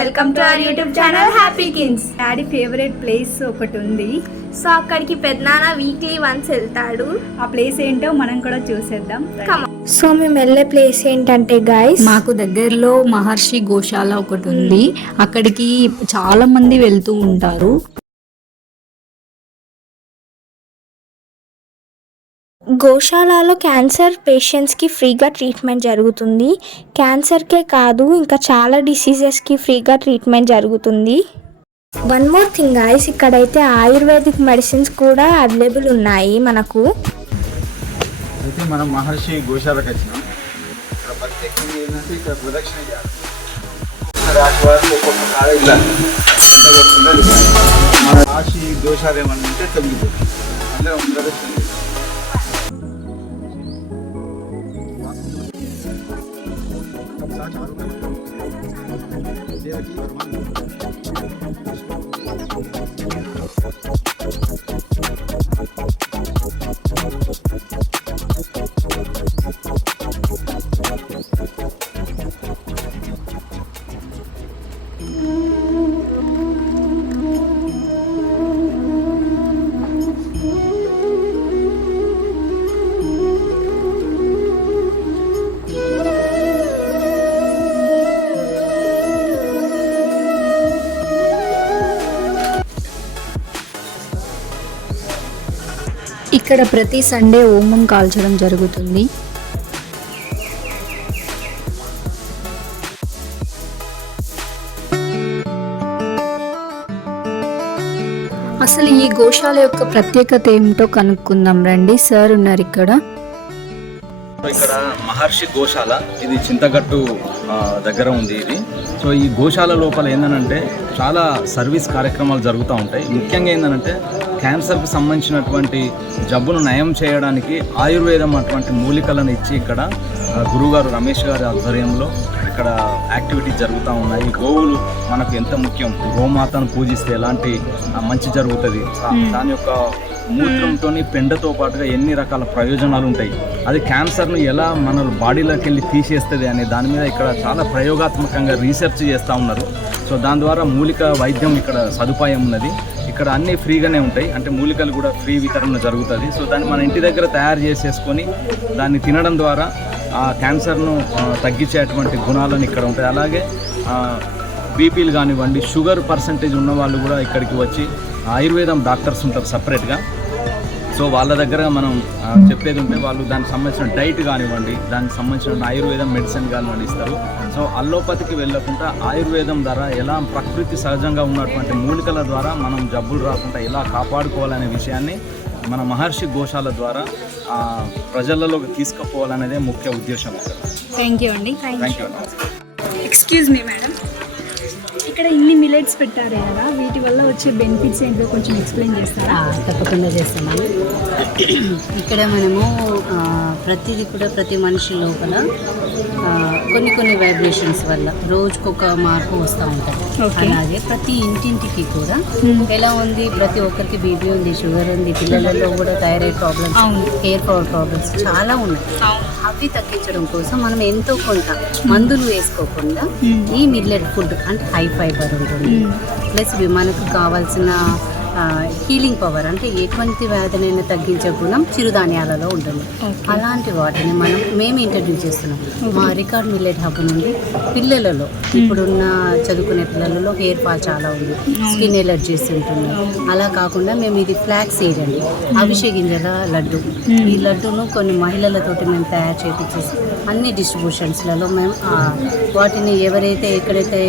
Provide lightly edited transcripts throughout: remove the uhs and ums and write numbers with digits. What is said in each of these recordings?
Welcome to our YouTube channel happy kids. Daddy favourite place ఒకటి ఉంది. So అక్కడికి పెద్దనాన్న వీక్లీ వన్స్ వెళ్తాడు. ఆ ప్లేస్ ఏంటో మనం కూడా చూసేద్దాం. సో మేము వెళ్ళే ప్లేస్ ఏంటంటే గైస్, మాకు దగ్గరలో మహర్షి గోశాల ఒకటి ఉంది. అక్కడికి చాలా మంది వెళ్తూ ఉంటారు. గోశాలలో క్యాన్సర్ పేషెంట్స్కి ఫ్రీగా ట్రీట్మెంట్ జరుగుతుంది. క్యాన్సర్కే కాదు, ఇంకా చాలా డిసీజెస్కి ఫ్రీగా ట్రీట్మెంట్ జరుగుతుంది. వన్ మోర్ థింగ్ గైస్, ఇక్కడైతే ఆయుర్వేదిక్ మెడిసిన్స్ కూడా అవైలబుల్ ఉన్నాయి మనకు. అయితే మనం మహర్షి గోశాలకు వచ్చినాం. ఇక్కడ ప్రత్యేకంగా ఏంటంటే ఇక్కడ ప్రదక్షిణ చేయాలి. రాజువారు ఒక్కొక్క కాడ ఇల్లాలి. మన మహర్షి గోశాల ఏమన్నా ఉంటే తొలగిపోతుంది. అందరం ప్రదక్షిణ చేయాలి. ఇక్కడ ప్రతి సండే హోమం కాల్చడం జరుగుతుంది. అసలు ఈ గోశాల యొక్క ప్రత్యేకత ఏమిటో కనుక్కుందాం రండి. సార్ ఉన్నారు ఇక్కడ. ఇక్కడ మహర్షి గోశాల, ఇది చింతగట్టు దగ్గర ఉంది ఇది. సో ఈ గోశాల లోపల ఏంటంటే చాలా సర్వీస్ కార్యక్రమాలు జరుగుతూ ఉంటాయి. ముఖ్యంగా ఏంటంటే క్యాన్సర్కు సంబంధించినటువంటి జబ్బును నయం చేయడానికి ఆయుర్వేదం అటువంటి మూలికలను ఇచ్చి ఇక్కడ గురువుగారు రమేష్ గారి ఆధ్వర్యంలో ఇక్కడ యాక్టివిటీస్ జరుగుతూ ఉన్నాయి. గోవులు మనకు ఎంత ముఖ్యం, గోమాతను పూజిస్తే ఎలాంటి మంచి జరుగుతుంది, దాని యొక్క మూత్రంతో పెండతో పాటుగా ఎన్ని రకాల ప్రయోజనాలు ఉంటాయి, అది క్యాన్సర్ను ఎలా మన బాడీలోకి వెళ్ళి తీసేస్తుంది అనే దాని మీద ఇక్కడ చాలా ప్రయోగాత్మకంగా రీసెర్చ్ చేస్తూ ఉన్నారు. సో దాని ద్వారా మూలిక వైద్యం ఇక్కడ సదుపాయం ఉన్నది. ఇక్కడ అన్నీ ఫ్రీగానే ఉంటాయి, అంటే మూలికలు కూడా ఫ్రీ వితరణ జరుగుతుంది. సో దాన్ని మన ఇంటి దగ్గర తయారు చేసేసుకొని దాన్ని తినడం ద్వారా ఆ క్యాన్సర్ను తగ్గించేటువంటి గుణాలను ఇక్కడ ఉంటాయి. అలాగే బీపీలు కానివ్వండి, షుగర్ పర్సంటేజ్ ఉన్న వాళ్ళు కూడా ఇక్కడికి వచ్చి ఆయుర్వేదం డాక్టర్స్ ఉంటారు సపరేట్గా. సో వాళ్ళ దగ్గర మనం చెప్పేది ఉంటే వాళ్ళు దానికి సంబంధించిన డైట్ కానివ్వండి, దానికి సంబంధించిన ఆయుర్వేదం మెడిసిన్ కానివ్వండి ఇస్తారు. సో అల్లోపతికి వెళ్ళకుండా ఆయుర్వేదం ద్వారా ఎలా ప్రకృతి సహజంగా ఉన్నటువంటి మూలికల ద్వారా మనం జబ్బులు రాకుండా ఎలా కాపాడుకోవాలనే విషయాన్ని మన మహర్షి గోశాల ద్వారా ప్రజలలోకి తీసుకుపోవాలనేదే ముఖ్య ఉద్దేశం. థ్యాంక్ యూ అండి. Thank you. Excuse me madam, ఇక్కడ ఇన్ని మిలెట్స్ పెట్టారు కదా, వీటి వల్ల వచ్చే బెనిఫిట్స్ ఏంటో కొంచెం ఎక్స్ప్లెయిన్ చేస్తారా? తప్పకుండా చేస్తున్నాను. ఇక్కడ మనము ప్రతిదీ కూడా ప్రతి మనిషి లోపల కొన్ని వైబ్రేషన్స్ వల్ల రోజుకొక మార్పు వస్తూ ఉంటుంది. అలాగే ప్రతి ఇంటింటికి కూడా ఎలా ఉంది, ప్రతి ఒక్కరికి బీపీ ఉంది, షుగర్ ఉంది, పిల్లలలో కూడా thyroid problems, hair fall problems చాలా ఉన్నాయి. అవి తగ్గించడం కోసం మనం ఎంతో కొంత మందులు వేసుకోకుండా ఈ మిల్లెట్ ఫుడ్ అంటే హై ఫైబర్ ఉంటుంది, ప్లస్ మనకు కావాల్సిన హీలింగ్ పవర్ అంటే ఎటువంటి వ్యాధినైనా తగ్గించే గుణం చిరుధాన్యాలలో ఉంటుంది. అలాంటి వాటిని మేము ఇంట్రడ్యూస్ చేస్తున్నాం. మా రికార్డ్ మిల్లెట్ హబ్ నుండి పిల్లలలో, ఇప్పుడున్న చదువుకునే పిల్లలలో హెయిర్ ఫాల్ చాలా ఉంది, స్కిన్ ఎలర్జీస్ ఉంటుంది. అలా కాకుండా మేము ఇది ఫ్లాక్స్ సీడ్ అండి, అవిసె గింజల లడ్డు. ఈ లడ్డూను కొన్ని మహిళలతోటి మేము తయారు చేయించేసి అన్ని డిస్ట్రిబ్యూషన్స్లలో మేము వాటిని ఎక్కడైతే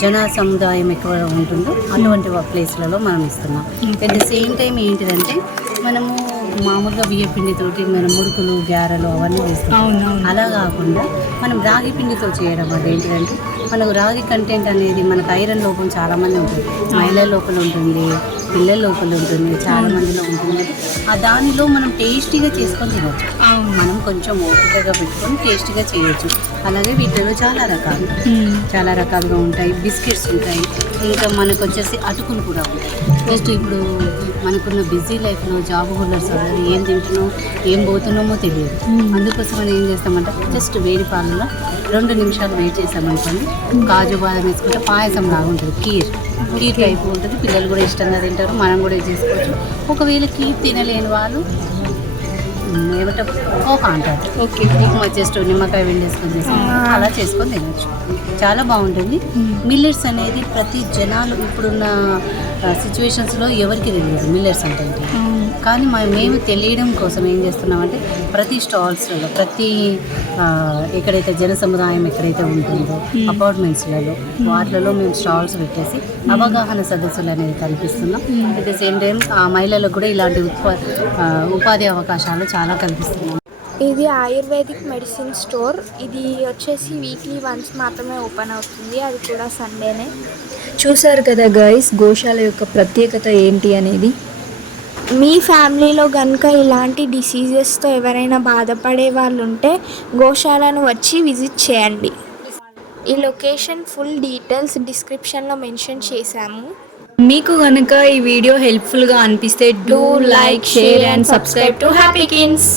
జన సముదాయం ఎక్కువ ఉంటుందో అటువంటి ప్లేస్లలో మనం ఇస్తున్నాం. అట్ ది సేమ్ టైం ఏంటిదంటే మనము మామూలుగా బియ్య పిండితోటి మనం మురుకులు, గారెలు అవన్నీ వేస్తున్నాం. అలా కాకుండా మనం రాగి పిండితో చేయడం వల్ల ఏంటిదంటే మనకు రాగి కంటెంట్ అనేది మనకు ఐరన్ లోపం చాలామంది ఉంటుంది, మహిళల లోపల ఉంటుంది, పిల్లల లోపల ఉంటుంది, చాలా మందిలో ఉంటుంది. దానిలో మనం టేస్టీగా చేసుకొని తినచ్చు. మనం కొంచెం ఓపికగా పెట్టుకొని టేస్టీగా చేయొచ్చు. అలాగే వీటిలో చాలా రకాలుగా ఉంటాయి. బిస్కెట్స్ ఉంటాయి, ఇంకా మనకు వచ్చేసి అటుకులు కూడా ఉంటాయి. నెక్స్ట్ ఇప్పుడు మనకున్న బిజీ లైఫ్లో జాబ్ హోల్డర్స్ వల్ల ఏం తింటున్నామో ఏం పోతున్నామో తెలియదు. అందుకోసం మనం ఏం చేస్తామంటే జస్ట్ వేడి పాలలో 2 నిమిషాలు వెయిట్ చేసామనుకోండి, కాజు బాదం వేసుకుంటే పాయసం లాగా ఉంటుంది. కీర్ టైపు ఉంటుంది. పిల్లలు కూడా ఇష్టంగా తింటారు, మనం కూడా చేసుకోవచ్చు. ఒకవేళ కీర్ తినలేని వాళ్ళు ఏమంటే పోహ అంటారు. ఓకే. ఉప్మా జస్ట్ నిమ్మకాయ వెండేసుకొని చేసుకుంటాం, అలా చేసుకొని తినచ్చు. చాలా బాగుంటుంది. మిల్లెట్స్ అనేది ప్రతి జనాలు ఇప్పుడున్న సిచ్యువేషన్స్లో ఎవరికి తెలియదు మిల్లెట్స్ అంటే ఏంటి. కానీ మేము తెలియడం కోసం ఏం చేస్తున్నామంటే ప్రతి స్టాల్స్లలో, ప్రతి ఎక్కడైతే జన సముదాయం ఎక్కడైతే ఉంటుందో అపార్ట్మెంట్స్లలో వాటిలలో మేము స్టాల్స్ పెట్టేసి అవగాహన సదస్సులు అనేది కల్పిస్తున్నాం. అట్ ద సేమ్ టైం ఆ మహిళలకు కూడా ఇలాంటి ఉపాధి అవకాశాలు చాలా కల్పిస్తున్నాం. ఇది ఆయుర్వేదిక్ మెడిసిన్ స్టోర్. ఇది వచ్చేసి వీక్లీ వన్స్ మాత్రమే ఓపెన్ అవుతుంది, అది కూడా సండేనే. చూసారు కదా గైస్, గోశాల యొక్క ప్రత్యేకత ఏంటి అనేది. మీ ఫ్యామిలీలో కనుక ఇలాంటి డిసీజెస్తో ఎవరైనా బాధపడే వాళ్ళు ఉంటే గోశాలను వచ్చి విజిట్ చేయండి. ఈ లొకేషన్ ఫుల్ డీటెయిల్స్ డిస్క్రిప్షన్లో మెన్షన్ చేశాము. మీకు కనుక ఈ వీడియో హెల్ప్ఫుల్గా అనిపిస్తే do like, share and subscribe to happy kids.